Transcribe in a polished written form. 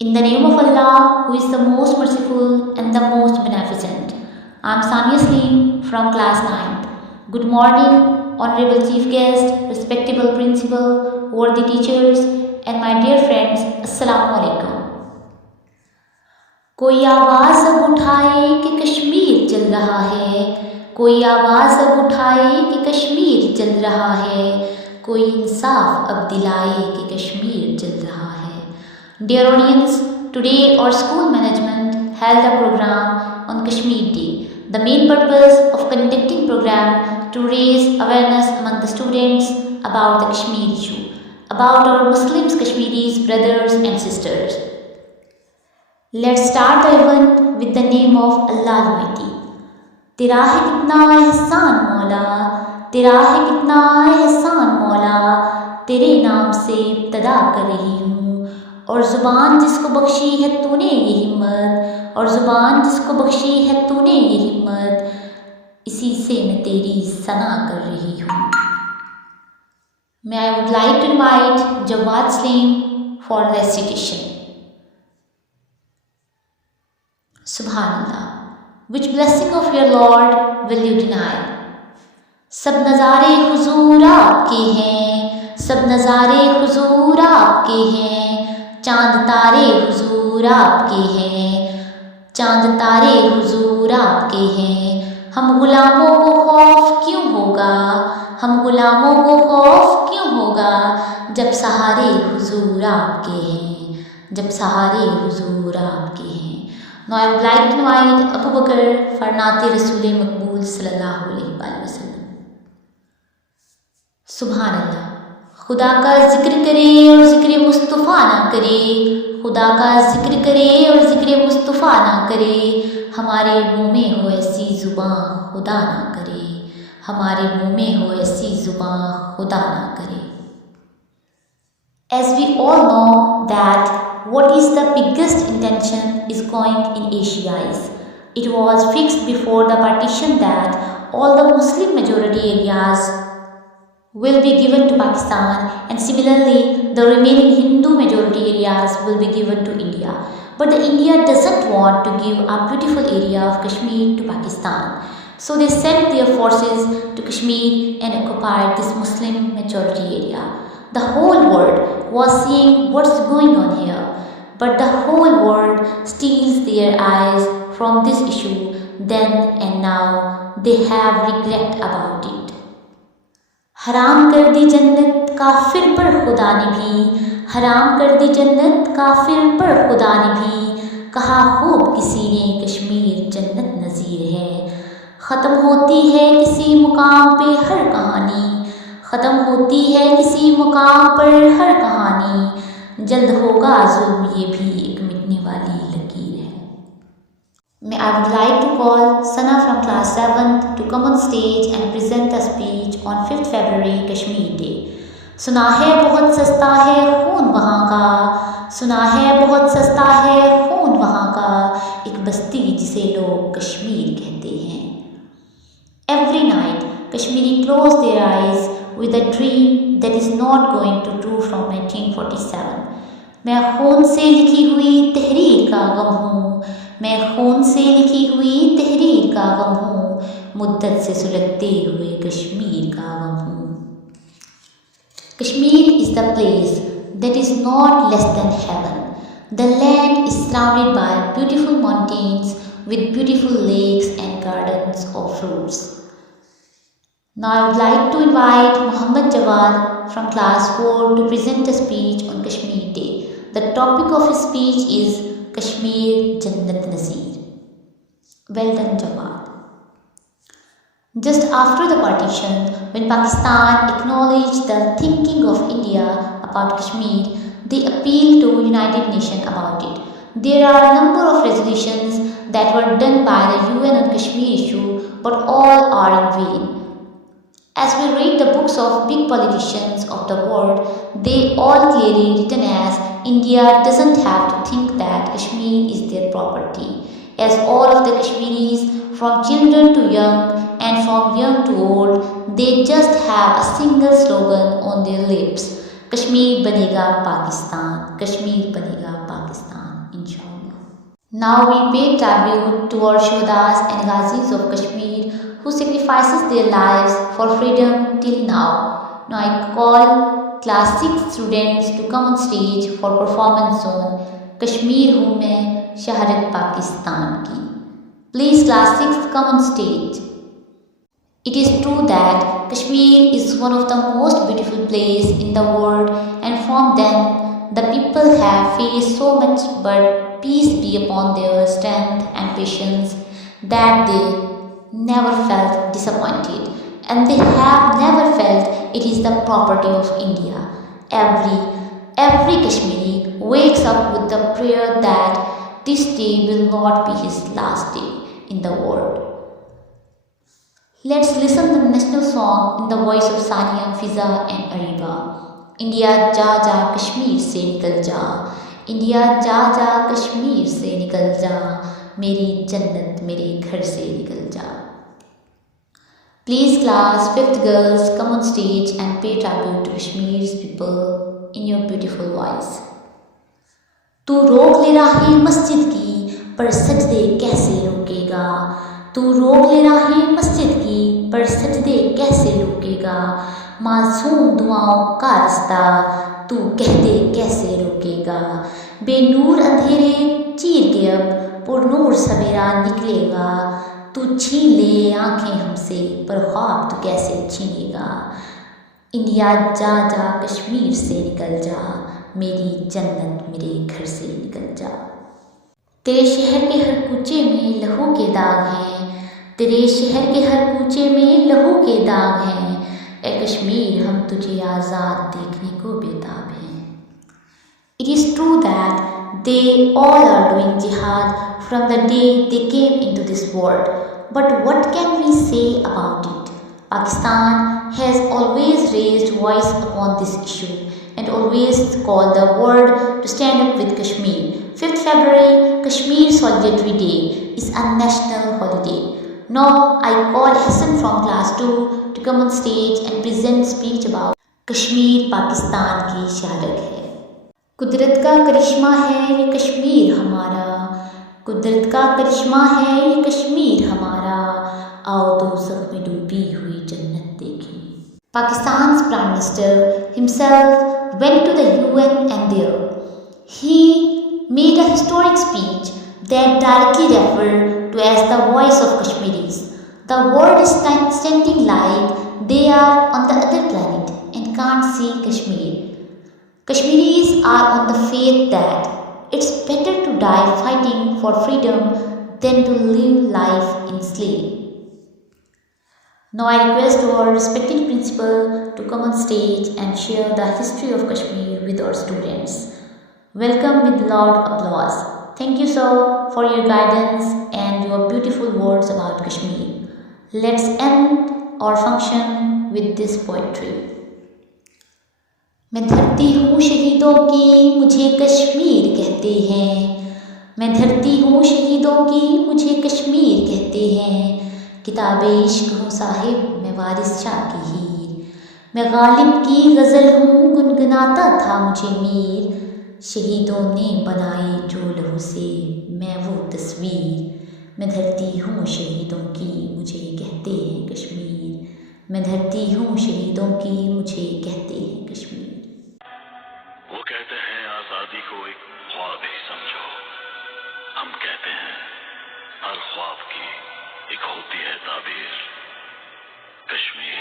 In the name of Allah, who is the most merciful and the most beneficent. I am Sania Salim from class 9th. Good morning, honorable chief guest, respectable principal, worthy teachers, and my dear friends. Assalamu alaikum. कोई आवाज़ अब उठाए कि कश्मीर जल रहा है, कोई आवाज़ अब उठाए कि कश्मीर जल रहा है, कोई इंसाफ अब दिलाए कि कश्मीर जल रहा है. Dear audience, today our school management held a program on Kashmir Day. The main purpose of conducting program to raise awareness among the students about the Kashmir issue, about our Muslims Kashmiris brothers and sisters. Let's start the event with the name of Allah Almighty. तेरा है कितना एहसान मौला, तेरा है कितना एहसान मौला, तेरे नाम से इब्तदा कर रही हूँ. और ज़ुबान जिसको बख्शी है तूने ये हिम्मत, और ज़ुबान जिसको बख्शी है तूने ये हिम्मत, इसी से मैं तेरी सना कर रही हूँ. May I would like to invite Jawad Salim for recitation. Subhanallah, which blessing of your Lord will you deny? सब नज़ारे हुजूर आपके हैं, सब नज़ारे हुजूर आपके हैं, चांद तारे हुजूर आपके हैं, चांद तारे हुजूर आपके हैं. हम गुलामों को खौफ क्यों होगा, हम गुलामों को खौफ क्यों होगा, जब सहारे हुजूर आपके हैं, जब सहारे हुजूर आपके हैं. Now I would like to invite Abu Bakr for नाते रसूल मकबूल सल्लल्लाहु अलैहि वसल्लम. सुभान अल्लाह. खुदा का जिक्र करे और जिक्र मुस्तफ़ा ना करे, खुदा का जिक्र करे और जिक्र मुस्तफ़ा ना करे, हमारे मुँह में हो ऐसी ज़ुबान खुदा ना करे, हमारे मुँह में हो ऐसी ज़ुबान खुदा ना करे. As we all know that what is the biggest intention is going in Asia is, it was fixed before the partition that all the Muslim majority areas will be given to Pakistan, and similarly the remaining Hindu majority areas will be given to India. But the India doesn't want to give a beautiful area of Kashmir to Pakistan. So they sent their forces to Kashmir and occupied this Muslim majority area. The whole world was seeing what's going on here, but the whole world steals their eyes from this issue. Then and now they have regret about it. हराम कर दी जन्नत काफिर पर खुदा ने भी, हराम कर दी जन्नत काफिर पर खुदा ने भी, कहा खूब किसी ने कश्मीर जन्नत नज़ीर है. ख़त्म होती है किसी मुकाम पे हर कहानी, ख़त्म होती है किसी मुकाम पर हर कहानी, जल्द होगा जुल्म ये भी एक मिटने वाली लकीर है. May I would like to call Sana from class 7th to come on stage and present a speech on 5th February Kashmir Day. सुना है बहुत सस्ता है खून वहाँ का, सुना है बहुत सस्ता है खून वहाँ का, एक बस्ती जिसे लोग कश्मीर कहते हैं. Every night Kashmiri close their eyes with a dream that is not going to true from 1947. मैं खून से लिखी हुई तहरीर का गम हूँ, मैं खून से लिखी हुई तहरीर का गम हूँ, मुद्दत से सुलगते हुए कश्मीर का गम हूँ. Kashmir is the place that is not less than heaven. The land is surrounded by beautiful mountains with beautiful lakes and gardens of fruits. Now I would like to invite Muhammad Jawad from class 4 to present a speech on Kashmir Day. The topic of his speech is Kashmir Jannat Nazir. Well done, Jawad. Just after the partition, when Pakistan acknowledged the thinking of India about Kashmir, they appealed to United Nations about it. There are a number of resolutions that were done by the UN on Kashmir issue, but all are in vain. As we read the books of big politicians of the world, they all clearly written as India doesn't have to think that Kashmir is their property, as all of the Kashmiris, from children to young and from young to old, they just have a single slogan on their lips, Kashmir बनेगा पाकिस्तान, कश्मीर बनेगा पाकिस्तान, इंशाअल्लाह. Now we pay tribute to our Shodas and Ghazis of Kashmir who sacrifices their lives for freedom till now. Now I call class 6 students to come on stage for performance on Kashmir हूँ मैं शहरत पाकिस्तान की. Please class 6 come on stage. It is true that Kashmir is one of the most beautiful places in the world, and from then the people have faced so much, but peace be upon their strength and patience that they never felt disappointed, and they have never felt it is the property of India. Every Kashmiri wakes up with the prayer that this day will not be his last day in the world. Let's listen the national song in the voice of Sania, Fiza and Ariba. India जा जा कश्मीर से निकल जा, India जा जा कश्मीर से निकल जा, मेरी जन्नत मेरे घर से निकल जा. Please class 5th girls come on stage and pay tribute to Kashmir's people in your beautiful voice. तू रोक ले राहें मस्जिद की पर सजदे कैसे रोकेगा, तू रोक ले राहें मस्जिद की पर सजदे कैसे रोकेगा, मासूम दुआओं का रास्ता तू कह दे कैसे रोकेगा, बेनूर अंधेरे चीर के अब पुरनूर सवेरा निकलेगा, तू छीन ले आंखें हमसे पर ख्वाब तू कैसे छीनेगा, इंडिया जा जा कश्मीर से निकल जा, मेरी जन्नत मेरे घर से निकल जा. तेरे शहर के हर कूचे में लहू के दाग हैं, तेरे शहर के हर कूचे में लहू के दाग हैं, ए कश्मीर हम तुझे आज़ाद देखने को बेताब हैं. It is true that they all are doing jihad from the day they came into this world, but what can we say about it? Pakistan has always raised voice upon this issue and always called the world to stand up with Kashmir. 5th February, Kashmir Solidarity Day, is a national holiday. Now I call Hassan from class 2 to come on stage and present speech about Kashmir Pakistan की शारक है. कुदरत का करिश्मा है ये कश्मीर हमारा, कुदरत का करिश्मा है ये कश्मीर हमारा, आओ दोज़ख में डूबी हुई जन्नत देखें. Pakistan's Prime Minister himself went to the UN and there he made a historic speech that directly referred to as the voice of Kashmiris. The world is standing like they are on the other planet and can't see Kashmir. Kashmiris are on the faith that it's better to die fighting for freedom than to live life in slavery. Now I request our respected principal to come on stage and share the history of Kashmir with our students. Welcome with loud applause. Thank you, sir, for your guidance and your beautiful words about Kashmir. Let's end our function with this poetry. मैं धरती हूँ शहीदों की मुझे कश्मीर कहते हैं, मैं धरती हूँ शहीदों की मुझे कश्मीर कहते हैं, किताबे इश्क हूँ साहिब मैं वारिस शाह की हीर, मैं गालिब की गज़ल हूँ गुनगुनाता था मुझे मीर, शहीदों ने बनाई जो लहू से मैं वो तस्वीर, मैं धरती हूँ शहीदों की मुझे कहते हैं कश्मीर, मैं धरती हूँ शहीदों की मुझे कहते हैं कश्मीर. वो कहते हैं आज़ादी को एक ख्वाब ही समझो, हम कहते हैं हर ख्वाब की एक होती है ताबीर. कश्मीर